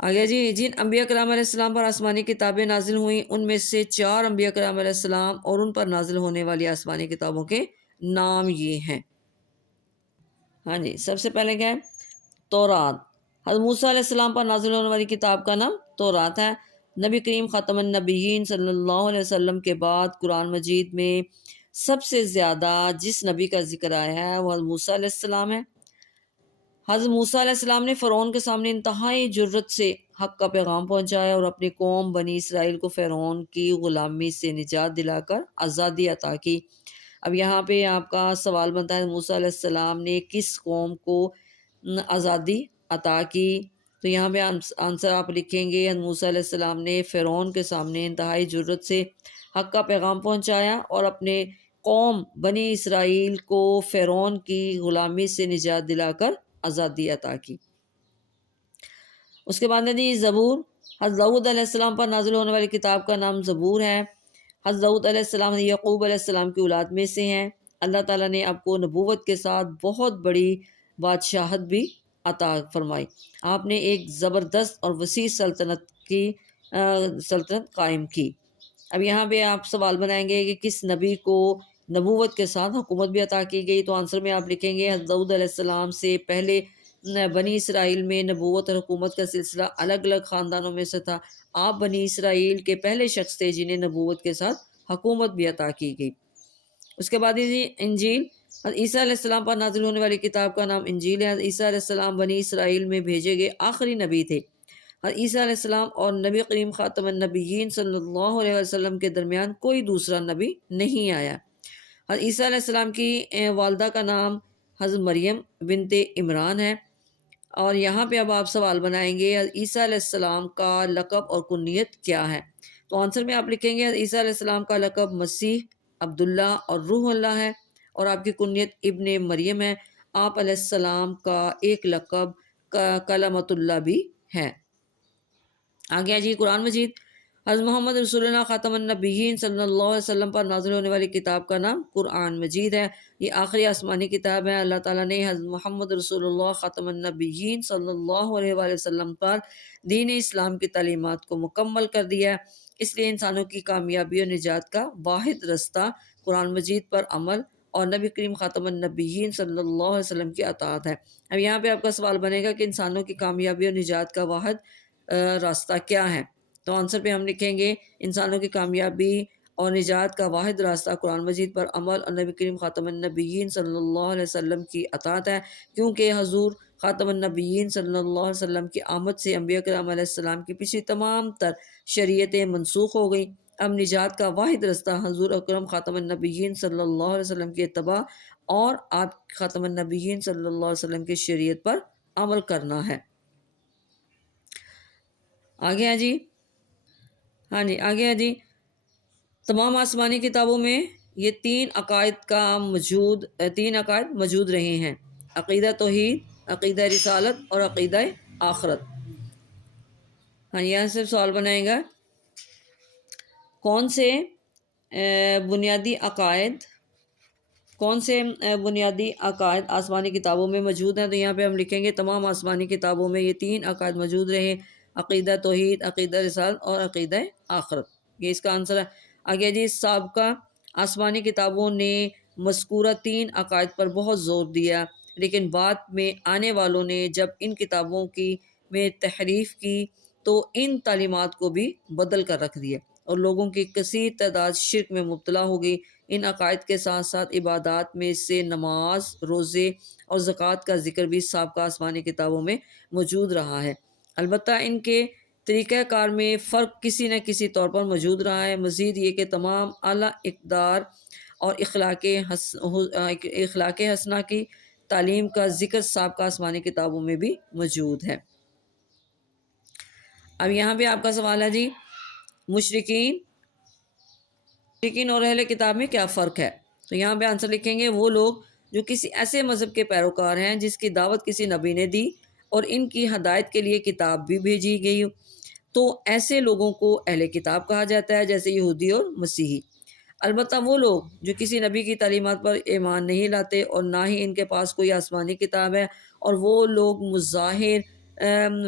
آگے جی، جن انبیاء کرام علیہ السلام پر آسمانی کتابیں نازل ہوئیں ان میں سے 4 انبیاء کرام علیہ السلام اور ان پر نازل ہونے والی آسمانی کتابوں کے نام یہ ہیں۔ ہاں جی، سب سے پہلے کیا ہے؟ تورات۔ حضرت موسیٰ علیہ السلام پر نازل ہونے والی کتاب کا نام تورات ہے۔ نبی کریم خاتم النبیین صلی اللہ علیہ وسلم کے بعد قرآن مجید میں سب سے زیادہ جس نبی کا ذکر آیا ہے وہ حضرت موسیٰ علیہ السلام ہے۔ حضرت موسیٰ علیہ السلام نے فرعون کے سامنے انتہائی جرت سے حق کا پیغام پہنچایا اور اپنی قوم بنی اسرائیل کو فرعون کی غلامی سے نجات دلا کر آزادی عطا کی۔ اب یہاں پہ آپ کا سوال بنتا ہے موسیٰ علیہ السلام نے کس قوم کو آزادی عطا کی؟ تو یہاں پہ آنسر آپ لکھیں گے موسیٰ علیہ السلام نے فرعون کے سامنے انتہائی جرت سے حق کا پیغام پہنچایا اور اپنے قوم بنی اسرائیل کو فرعون کی غلامی سے نجات دلا کر آزادی عطا کی۔ اس کے بعد ہے زبور۔ حضرت داؤد علیہ السلام پر نازل ہونے والی کتاب کا نام زبور ہے۔ حضرت داؤد علیہ السلام یعقوب علیہ السلام کی اولاد میں سے ہیں۔ اللہ تعالیٰ نے آپ کو نبوت کے ساتھ بہت بڑی بادشاہت بھی عطا فرمائی۔ آپ نے ایک زبردست اور وسیع سلطنت قائم کی۔ اب یہاں پہ آپ سوال بنائیں گے کہ کس نبی کو نبوت کے ساتھ حکومت بھی عطا کی گئی؟ تو آنسر میں آپ لکھیں گے حضرت داؤد علیہ السلام سے پہلے بنی اسرائیل میں نبوت اور حکومت کا سلسلہ الگ الگ خاندانوں میں سے تھا۔ آپ بنی اسرائیل کے پہلے شخص تھے جنہیں نبوت کے ساتھ حکومت بھی عطا کی گئی۔ اس کے بعد انجیل۔ عیسیٰ علیہ السلام پر نازل ہونے والی کتاب کا نام انجیل ہے۔ عیسیٰ علیہ السلام بنی اسرائیل میں بھیجے گئے آخری نبی تھے۔ عیسیٰ علیہ السلام اور نبی کریم خاتم النبیین صلی اللہ علیہ وسلم کے درمیان کوئی دوسرا نبی نہیں آیا۔ عیسیٰ علیہ السلام کی والدہ کا نام حضرت مریم بنت عمران ہے۔ اور یہاں پہ اب آپ سوال بنائیں گے عیسیٰ علیہ السلام کا لقب اور کنیت کیا ہے؟ تو آنسر میں آپ لکھیں گے عیسیٰ علیہ السلام کا لقب مسیح، عبداللہ اور روح اللہ ہے، اور آپ کی کنیت ابن مریم ہے۔ آپ علیہ السلام کا ایک لقب کلمۃ اللہ بھی ہے۔ آگے جی قرآن مجید۔ حضرت محمد رسول اللہ خاتم النبیین صلی اللہ علیہ وسلم پر نازل ہونے والی کتاب کا نام قرآن مجید ہے۔ یہ آخری آسمانی کتاب ہے۔ اللہ تعالیٰ نے حضرت محمد رسول اللہ خاتم النبیین صلی اللہ علیہ وآلہ وسلم پر دین اسلام کی تعلیمات کو مکمل کر دیا ہے۔ اس لیے انسانوں کی کامیابی اور نجات کا واحد رستہ قرآن مجید پر عمل اور نبی کریم خاتم النبیین صلی اللہ علیہ وسلم کی اطاعت ہے۔ اب یہاں پہ آپ کا سوال بنے گا کہ انسانوں کی کامیابی اور نجات کا واحد راستہ کیا ہے؟ تو آنسر پہ ہم لکھیں گے انسانوں کی کامیابی اور نجات کا واحد راستہ قرآن مجید پر عمل اور نبی کریم خاتم النبیین صلی اللہ علیہ وسلم کی اطاعت ہے، کیونکہ حضور خاتم النبیین صلی اللہ علیہ وسلم کی آمد سے انبیاء کرام علیہ السلام کی پچھلی تمام تر شریعتیں منسوخ ہو گئیں۔ اب نجات کا واحد رستہ حضور اکرم خاتم النبیین صلی اللہ علیہ وسلم کی اتباع اور آپ خاتم النبیین صلی اللہ علیہ وسلم کی شریعت پر عمل کرنا ہے۔ آگے ہے جی، ہاں جی آگے ہے جی، تمام آسمانی کتابوں میں یہ تین عقائد موجود رہے ہیں: عقیدہ توحید، عقیدہ رسالت اور عقیدہ آخرت۔ ہاں یہاں سے سوال بنائے گا کون سے بنیادی عقائد آسمانی کتابوں میں موجود ہیں؟ تو یہاں پہ ہم لکھیں گے تمام آسمانی کتابوں میں یہ تین عقائد موجود رہے: عقیدہ توحید، عقیدہ رسالت اور عقیدہ آخرت۔ یہ اس کا آنسر ہے۔ آگے جی، سابقہ آسمانی کتابوں نے مذکورہ تین عقائد پر بہت زور دیا، لیکن بعد میں آنے والوں نے جب ان کتابوں میں تحریف کی تو ان تعلیمات کو بھی بدل کر رکھ دیا اور لوگوں کی کثیر تعداد شرک میں مبتلا ہو گئی۔ ان عقائد کے ساتھ ساتھ عبادات میں سے نماز، روزے اور زکوٰۃ کا ذکر بھی سابقہ آسمانی کتابوں میں موجود رہا ہے۔ البتہ ان کے طریقہ کار میں فرق کسی نہ کسی طور پر موجود رہا ہے۔ مزید یہ کہ تمام اعلیٰ اقدار اور اخلاق حسنہ کی تعلیم کا ذکر سابقہ آسمانی کتابوں میں بھی موجود ہے۔ اب یہاں پہ آپ کا سوال ہے جی، مشرکین اور اہل کتاب میں کیا فرق ہے؟ تو یہاں پہ آنسر لکھیں گے وہ لوگ جو کسی ایسے مذہب کے پیروکار ہیں جس کی دعوت کسی نبی نے دی اور ان کی ہدایت کے لیے کتاب بھی بھیجی گئی، تو ایسے لوگوں کو اہل کتاب کہا جاتا ہے، جیسے یہودی اور مسیحی۔ البتہ وہ لوگ جو کسی نبی کی تعلیمات پر ایمان نہیں لاتے اور نہ ہی ان کے پاس کوئی آسمانی کتاب ہے، اور وہ لوگ مظاہر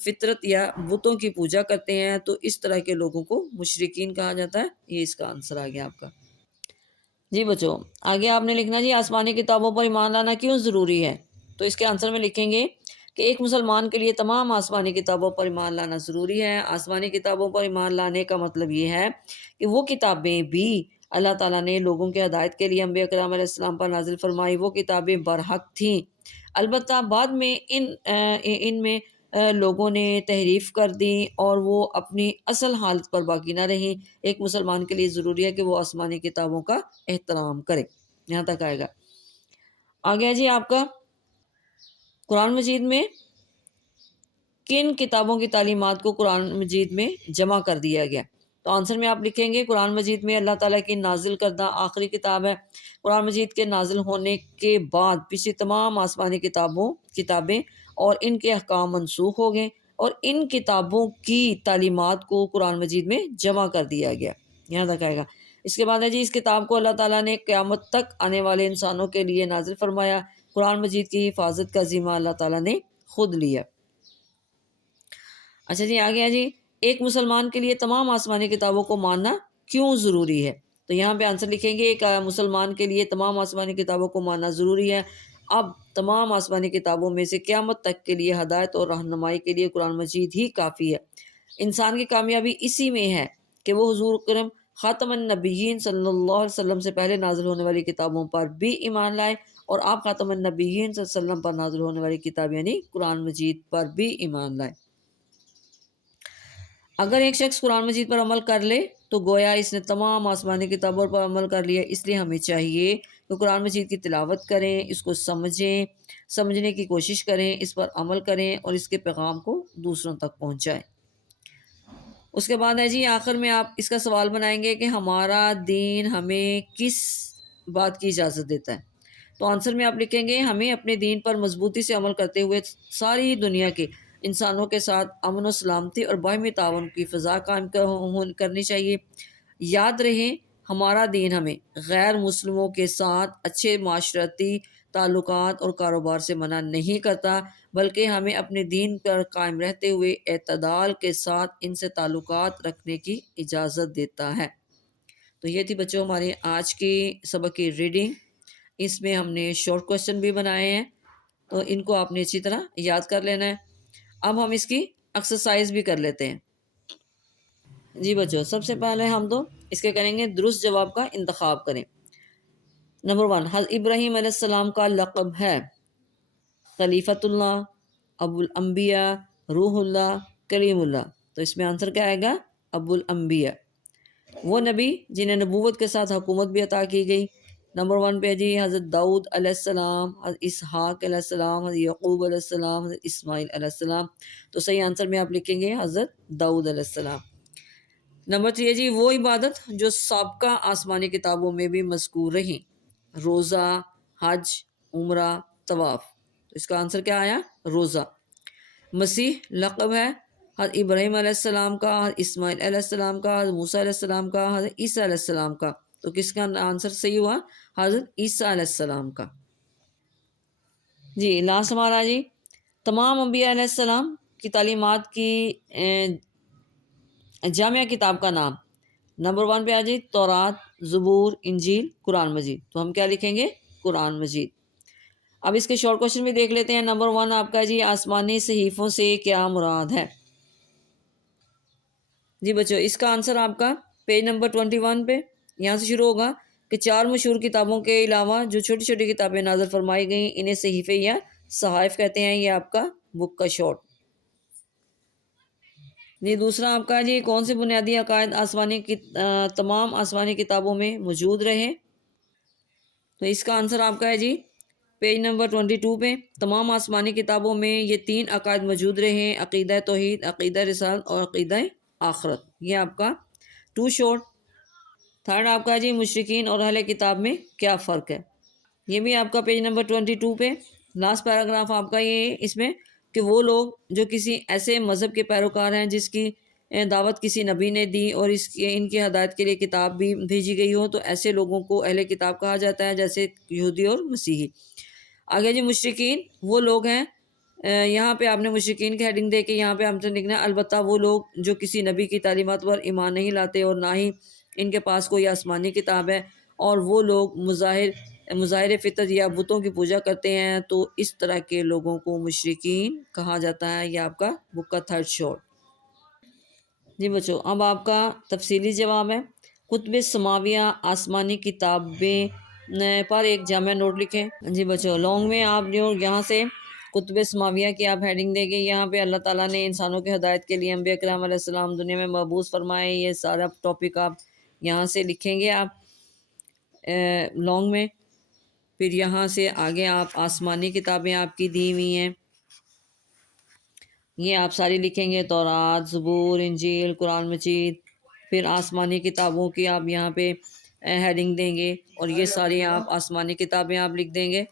فطرت یا بتوں کی پوجا کرتے ہیں تو اس طرح کے لوگوں کو مشرکین کہا جاتا ہے۔ یہ اس کا آنسر آ گیا آپ کا۔ جی بچوں، آگے آپ نے لکھنا جی آسمانی کتابوں پر ایمان لانا کیوں ضروری ہے؟ تو اس کے آنسر میں لکھیں گے کہ ایک مسلمان کے لیے تمام آسمانی کتابوں پر ایمان لانا ضروری ہے۔ آسمانی کتابوں پر ایمان لانے کا مطلب یہ ہے کہ وہ کتابیں بھی اللہ تعالیٰ نے لوگوں کے ہدایت کے لیے انبیاء کرام علیہ السلام پر نازل فرمائی، وہ کتابیں برحق تھیں۔ البتہ بعد میں ان میں لوگوں نے تحریف کر دی اور وہ اپنی اصل حالت پر باقی نہ رہیں۔ ایک مسلمان کے لیے ضروری ہے کہ وہ آسمانی کتابوں کا احترام کرے۔ یہاں تک آئے گا۔ آگے جی آپ کا قرآن مجید میں کن کتابوں کی تعلیمات کو قرآن مجید میں جمع کر دیا گیا؟ تو آنسر میں آپ لکھیں گے قرآن مجید میں اللہ تعالیٰ کی نازل کردہ آخری کتاب ہے۔ قرآن مجید کے نازل ہونے کے بعد پچھلی تمام آسمانی کتابیں اور ان کے احکام منسوخ ہو گئے اور ان کتابوں کی تعلیمات کو قرآن مجید میں جمع کر دیا گیا۔ یہاں تک آئے گا۔ اس کے بعد ہے جی اس کتاب کو اللہ تعالیٰ نے قیامت تک آنے والے انسانوں کے لیے نازل فرمایا۔ قرآن مجید کی حفاظت کا ذمہ اللہ تعالیٰ نے خود لیا۔ اچھا جی آگے ہے جی ایک مسلمان کے لیے تمام آسمانی کتابوں کو ماننا کیوں ضروری ہے؟ تو یہاں پہ آنسر لکھیں گے ایک مسلمان کے لیے تمام آسمانی کتابوں کو ماننا ضروری ہے۔ اب تمام آسمانی کتابوں میں سے قیامت تک کے لیے ہدایت اور رہنمائی کے لیے قرآن مجید ہی کافی ہے۔ انسان کی کامیابی اسی میں ہے کہ وہ حضور کرم خاتم النبیین صلی اللہ علیہ وسلم سے پہلے نازل ہونے والی کتابوں پر بھی ایمان لائے اور آپ خاتم النبیین صلی اللہ علیہ وسلم پر نازل ہونے والی کتاب یعنی قرآن مجید پر بھی ایمان لائے۔ اگر ایک شخص قرآن مجید پر عمل کر لے تو گویا اس نے تمام آسمانی کتابوں پر عمل کر لیا۔ اس لیے ہمیں چاہیے کہ قرآن مجید کی تلاوت کریں، اس کو سمجھنے کی کوشش کریں، اس پر عمل کریں اور اس کے پیغام کو دوسروں تک پہنچائیں۔ اس کے بعد ہے جی آخر میں آپ اس کا سوال بنائیں گے کہ ہمارا دین ہمیں کس بات کی اجازت دیتا ہے؟ تو آنسر میں آپ لکھیں گے ہمیں اپنے دین پر مضبوطی سے عمل کرتے ہوئے ساری دنیا کے انسانوں کے ساتھ امن و سلامتی اور باہمی تعاون کی فضا قائم کرنی چاہیے۔ یاد رہے ہمارا دین ہمیں غیر مسلموں کے ساتھ اچھے معاشرتی تعلقات اور کاروبار سے منع نہیں کرتا، بلکہ ہمیں اپنے دین پر قائم رہتے ہوئے اعتدال کے ساتھ ان سے تعلقات رکھنے کی اجازت دیتا ہے۔ تو یہ تھی بچوں ہماری آج کی سبق کی ریڈنگ۔ اس میں ہم نے شارٹ کوسچن بھی بنائے ہیں تو ان کو آپ نے اچھی طرح یاد کر لینا ہے۔ اب ہم اس کی ایکسرسائز بھی کر لیتے ہیں۔ جی بچوں سب سے پہلے ہم تو اس کے کریں گے درست جواب کا انتخاب کریں۔ نمبر 1 حضرت ابراہیم علیہ السلام کا لقب ہے خلیفۃ اللہ، ابو الانبیاء، روح اللہ، کلیم اللہ۔ تو اس میں آنسر کیا آئے گا؟ ابو الانبیاء۔ وہ نبی جنہیں نبوت کے ساتھ حکومت بھی عطا کی گئی۔ نمبر 1 پہ جی حضرت داؤد علیہ السلام، حضرت اسحاق علیہ السلام، حضرت یعقوب علیہ السلام، حضرت اسماعیل علیہ السلام۔ تو صحیح آنسر میں آپ لکھیں گے حضرت داؤد علیہ السلام۔ نمبر 3 جی وہ عبادت جو سابقہ آسمانی کتابوں میں بھی مذکور رہی، روزہ، حج، عمرہ، طواف۔ تو اس کا آنسر کیا آیا؟ روزہ۔ مسیح لقب ہے حضرت ابراہیم علیہ السلام کا، حضرت اسماعیل علیہ السلام کا، حضرت موسیٰ علیہ السلام کا، حضرت عیسیٰ علیہ السلام کا۔ تو کس کا آنسر صحیح ہوا؟ حضرت عیسیٰ علیہ السلام کا۔ جی لاسٹ ہمارا جی تمام انبیاء علیہ السلام کی تعلیمات کی جامعہ کتاب کا نام۔ نمبر 1 پہ آ جی تورات، زبور، انجیل، قرآن مجید۔ تو ہم کیا لکھیں گے؟ قرآن مجید۔ اب اس کے شارٹ کوشچن بھی دیکھ لیتے ہیں۔ نمبر 1 آپ کا جی آسمانی صحیفوں سے کیا مراد ہے؟ جی بچوں اس کا آنسر آپ کا پیج نمبر 21 پہ یہاں سے شروع ہوگا کہ 4 مشہور کتابوں کے علاوہ جو چھوٹی چھوٹی کتابیں نازل فرمائی گئیں انہیں صحیفے یا صحائف کہتے ہیں۔ یہ آپ کا بک کا شارٹ۔ جی دوسرا آپ کا جی کون سے بنیادی عقائد تمام آسمانی کتابوں میں موجود رہے؟ تو اس کا آنسر آپ کا ہے جی پیج نمبر 22 پہ تمام آسمانی کتابوں میں یہ 3 عقائد موجود رہے، عقیدہ توحید، عقیدہ رسالت اور عقیدہ آخرت۔ یہ آپ کا 2 شارٹ۔ تھرڈ آپ کا جی مشرکین اور اہل کتاب میں کیا فرق ہے؟ یہ بھی آپ کا پیج نمبر 22 پہ لاسٹ پیراگراف آپ کا یہ اس میں کہ وہ لوگ جو کسی ایسے مذہب کے پیروکار ہیں جس کی دعوت کسی نبی نے دی اور ان کی ہدایت کے لیے کتاب بھی بھیجی گئی ہو، تو ایسے لوگوں کو اہل کتاب کہا جاتا ہے جیسے یہودی اور مسیحی۔ آگے جی مشرکین وہ لوگ ہیں یہاں پہ آپ نے مشرکین کی ہیڈنگ دے کے یہاں پہ ہم سے لکھنا ہے البتہ وہ لوگ جو کسی نبی کی تعلیمات پر ایمان نہیں لاتے اور نہ ہی ان کے پاس کوئی آسمانی کتاب ہے، اور وہ لوگ مظاہر فطر یا بتوں کی پوجا کرتے ہیں، تو اس طرح کے لوگوں کو مشرکین کہا جاتا ہے۔ یہ آپ کا بک کا تھرڈ شارٹ۔ جی بچوں، اب آپ کا تفصیلی جواب ہے۔ کتب سماویہ آسمانی کتابیں پر ایک جامع نوٹ لکھیں۔ جی بچوں، لانگ میں آپ جو یہاں سے کتب سماویہ کی آپ ہیڈنگ دیں گے، یہاں پہ اللہ تعالیٰ نے انسانوں کی ہدایت کے لیے انبیاء کرام علیہ السلام دنیا میں مبعوث فرمائے، یہ سارا ٹاپک آپ یہاں سے لکھیں گے آپ لانگ میں۔ پھر یہاں سے آگے آپ آسمانی کتابیں آپ کی دی ہوئی ہیں، یہ آپ ساری لکھیں گے، تورات، زبور، انجیل، قرآن مجید۔ پھر آسمانی کتابوں کی آپ یہاں پہ ہیڈنگ دیں گے، اور یہ ساری آپ آسمانی کتابیں آپ لکھ دیں گے۔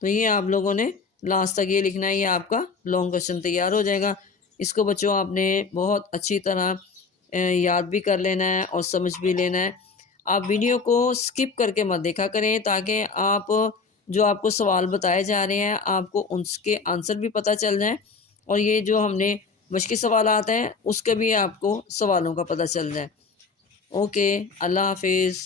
تو یہ آپ لوگوں نے لاسٹ تک یہ لکھنا ہے، یہ آپ کا لانگ کوشچن تیار ہو جائے گا۔ اس کو بچوں آپ نے بہت اچھی طرح یاد بھی کر لینا ہے اور سمجھ بھی لینا ہے۔ آپ ویڈیو کو سکپ کر کے مت دیکھا کریں، تاکہ آپ جو آپ کو سوال بتائے جا رہے ہیں آپ کو ان کے آنسر بھی پتہ چل جائیں، اور یہ جو ہم نے مشقی سوالات ہیں اس کے بھی آپ کو سوالوں کا پتہ چل جائے۔ اوکے، اللہ حافظ۔